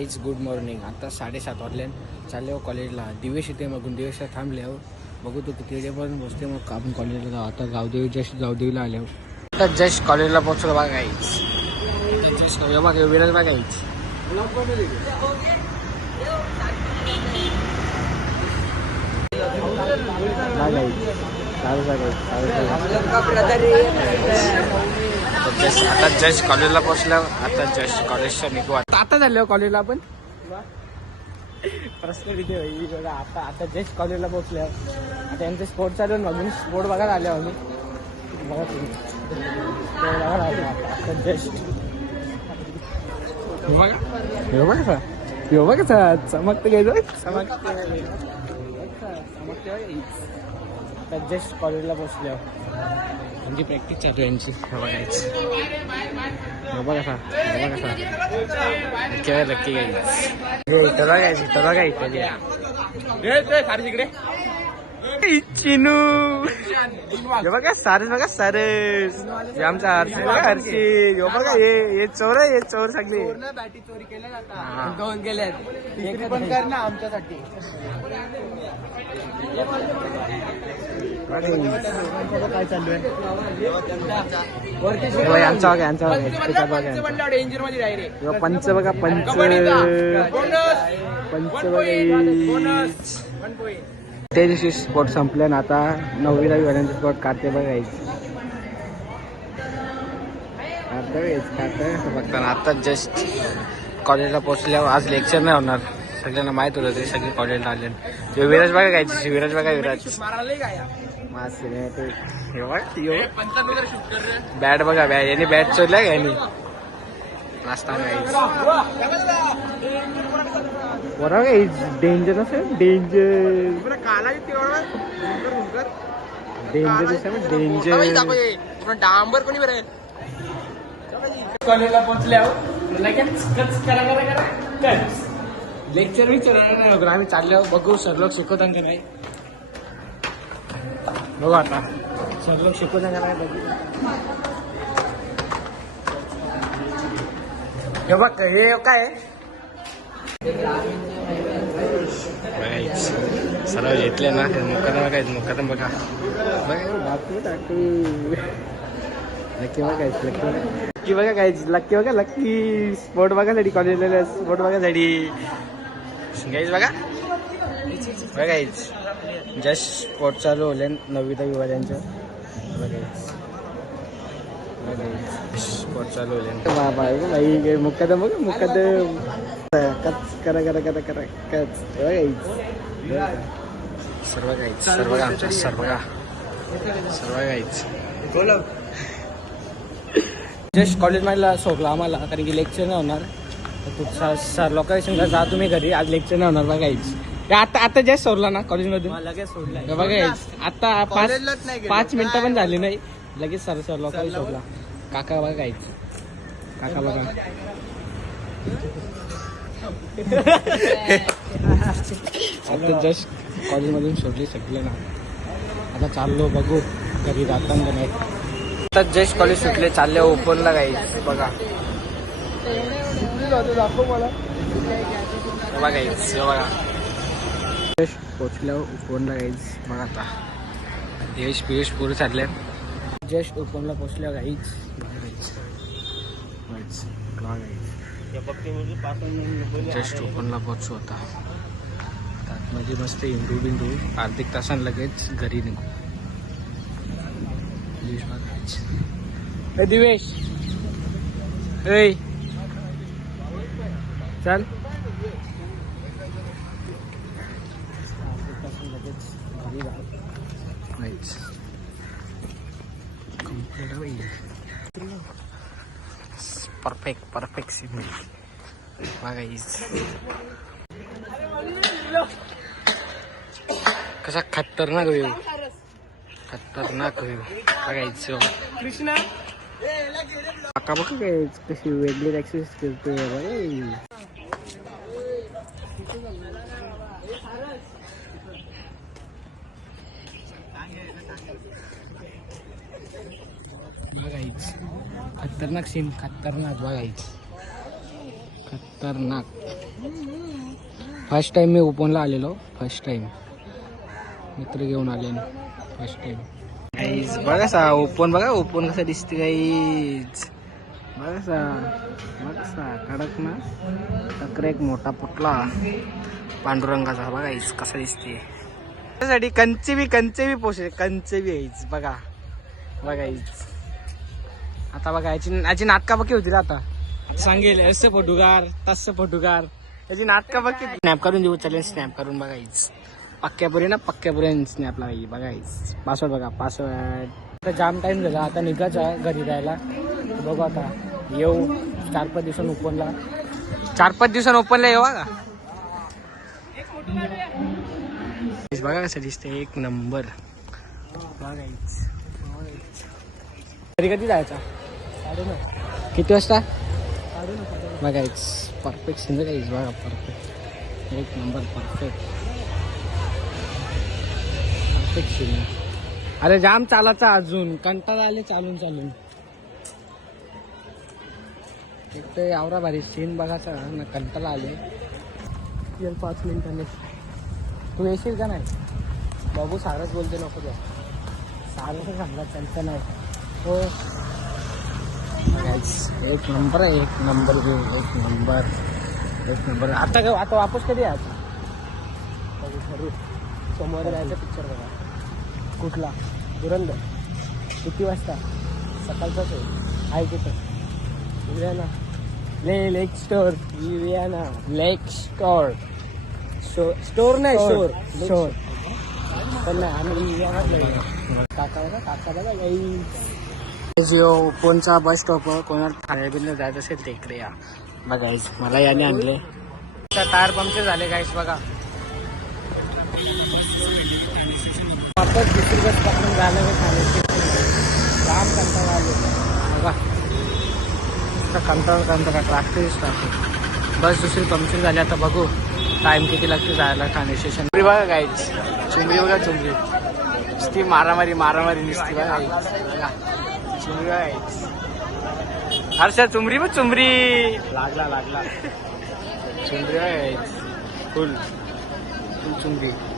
Guys good morning आता साडेसात वाजल्यान चालले हो कॉलेजला दिवेश येते मग दिवेशला थांबले हो. बघू तू किती वाजेपर्यंत बसते मग. आपण कॉलेजला जाऊ. आता गावदेवी जस्ट गावदेवीला आले हो. आता जस्ट कॉलेजला पोहोचलो बघायच जस्ट बघा विराज बघायच आता जस्ट कॉलेजला पोहोचल्या आता जस्ट कॉलेजच्या निघू आता आता कॉलेजला आपण प्रश्न किती होईल बघा आता आता जस्ट कॉलेजला पोहोचल्या आता यांचे स्पोर्ट चालू मागून स्पोर्ट बघायला आले आम्ही. बघा तुम्ही. स्पोर्ट बघायला आता जस्ट. बघा. बघा. कसा हे बघा. कसा चमकते घ्यायचं चमकते. चमकते आता जस्ट कॉलेजला पोहोचल्या म्हणजे प्रॅक्टिस चालू आहे यांची. बघायची हे बघा हे बघा कसा केव्हा नक्की घ्यायची त्याला घ्यायची त्याला घ्यायची चिनू हे बघा सारस बघा सारस हे आमचा हर्षी बघा हर्षी हे बघा हे हे चोर आहे हे चोर सगळे बॅटी चोरी केल्या. जातात दोन गेल्यात एक पण कर ना आमच्यासाठी काय चालू आहे बघा, यांचा बघा यांचा बघा पिकात बघा यांचा. डेंजरमध्ये डायरेक्ट बघा, पंच बघा पंच पंच बघा त्या दिवशी स्पॉट संपले ना आता नववीला विवाहांचे स्पॉट काढते बघायचे बघता आता जस्ट कॉलेजला पोहोचल्यावर आज लेक्चर नाही होणार. सगळ्यांना माहीत होतं ते सगळे कॉलेजला आले. ते विराज बघा विराज विराज. काय मासे ते. हे बघ, बघ. बॅट बघा बॅट यांनी बॅट चोरल्या का यांनी? नाश्ता बरोबर काय डेंजर असेल डेंजर काला डेंजर असेल डेंजर डांबर कोणी बरं कॉलेजला पोहोचल्या लगेच कच करा करा करा कच लेक्चर विचारणार नाही वगैरे आम्ही चाललो बघू सर लोक शिकवतात का नाही बघू आता सर लोक शिकवतात का नाही बघू हे बघ हे काय सर्व घेतले ना मुकादम बघायचं मुकादम बघा लक्की बघायचं लक्की लक्की बघा काय लक्की बघा लक्की स्पोर्ट बघासाठी कॉलेजला स्पोर्ट बघासाठी गाईज बघा बघायच जस्ट स्पोर्ट चालू होले नववी दहावी वाल्यांचं बघायच बाबा भाई मुक्कादम बघा मुक्कादम कच करा करा करा करा कच बघायच सर्व गाईच सर्व आमच्या सर्व सर्व गाईच जस्ट कॉलेज मधला सोडला आम्हाला कारण की लेक्चर नाही होणार. पुढचा सर लोकेशनला जा तुम्ही घरी आज लेक्चर नाही होणार बघायच आता आता जस्ट सोडला ना कॉलेजमधून लगेच सोडलाय? हे बघायच आता पाच नाही. पाच मिनिटं पण झाली नाही. लगेच सर सर लोकांनी सोडला काका बघायच काका बघा. आता जस्ट कॉलेजमधून सोडली सगळे ना. आता चाललो बघू. घरी जाताना का नाही. आता जस्ट कॉलेज सुटले चालले ओपनला गाईच बघा. बघायच बघा. जस्ट पोचल्यावर ओपनला गाईच बघा आता. देश पियुष पुढे चालले. जस्ट ओपनला पोचल्या गाईच जस्ट ओपनला पोचू आता. आतमध्ये मस्त हिंदू बिंदू. अर्धिक तासान लगेच घरी निघू. दिवेश बघायचं. ए दिवेश ए चल परफेक्ट परफेक्ट सिग्नल बघायच कसा खतरनाक व्यू खतरनाक व्यू बघायचं कृष्णा? काका बघ काय कशी वेगळी ऍक्सेस करते बघा बघायच. खतरनाक सीन खतरनाक बघायच. खतरनाक. फर्स्ट टाइम मी ओपनला आलेलो फर्स्ट टाइम मित्र घेऊन आले फर्स्ट टाइम गाईज बघा सा ओपन बघा ओपन कसं दिसते गाईज बघा सा बघा सा कडक ना. तक्र एक मोठा पुटला पांडुरंगाचा बघायच कसा दिसते त्यासाठी कंचे बी कंचे बी पोषे कंचे बी यायच बघा. बघा आता बघा याची याची नाटका बघी होती रे आता. सांगेल असं फोटोगार तस फोटोगार. याची नाटका बघ स्नॅप करून देऊ चालेल स्नॅप करून बघायच पक्क्यापुरी ना पक्क्यापुरी स्नॅप लागायची बघायच पासवर्ड बघा पासवर्ड आता जाम टाइम झाला आता निघायचा आहे घरी जायला. बघू आता. येऊ. चार पाच दिवसांनी ओपनला चार पाच दिवसांनी ओपनला येऊ का बघा कसं दिसते एक नंबर बघायच घरी कधी जायचा? किती वाजता? बघायच परफेक्ट सिंगल गाईज बघा परफेक्ट एक नंबर परफेक्ट परफेक्ट सिंगल अरे जाम चालायचा अजून. कंटाळा आले चालून चालून. एक तर आवरा भारी सीन बघायचा ना कंटाळा आले. पाच मिनिटांनी. तू येशील का नाही? बघू सारच बोलते नको द्या सारच सांगा त्यांचं नाही. हो. एक नंबर आहे एक नंबर बी एक नंबर एक नंबर आता काय आता वापस कधी आहे आता? सोमवारी जायचं पिक्चर बघा कुठला? दुरंदर किती वाजता? सकाळचाच आहे. आहे कुठं? येऊया ना ले लेक स्टोर येऊया ना लेक स्टोर स्टोर नाही स्टोर स्टोर पण नाही आम्ही काका बघा काका बघा जो फोनचा बस स्टॉप कोणाला ठाण्याबिंद जायचं असेल ते इकडे या. बघायच मला याने आणले. टायर पंक्चर झाले गाईस बघा. वापस दुसरी बस पकडून झालं ठाणे काम कंटाळा आले बघा. कंटाळ कंटाळा. कंटाळा ट्रॅफिक ट्रॅफिक बस दुसरी पंक्चर झाली आता बघू. टाइम किती लागते जायला ठाणे स्टेशन बघा गाईच चुंबरी बघा चुंबरी नुसती मारामारी मारामारी नुसती बघा. हर्षा चुमरी मग चुमरी लागला लागला. चुमरी फुल. फुल चुमरी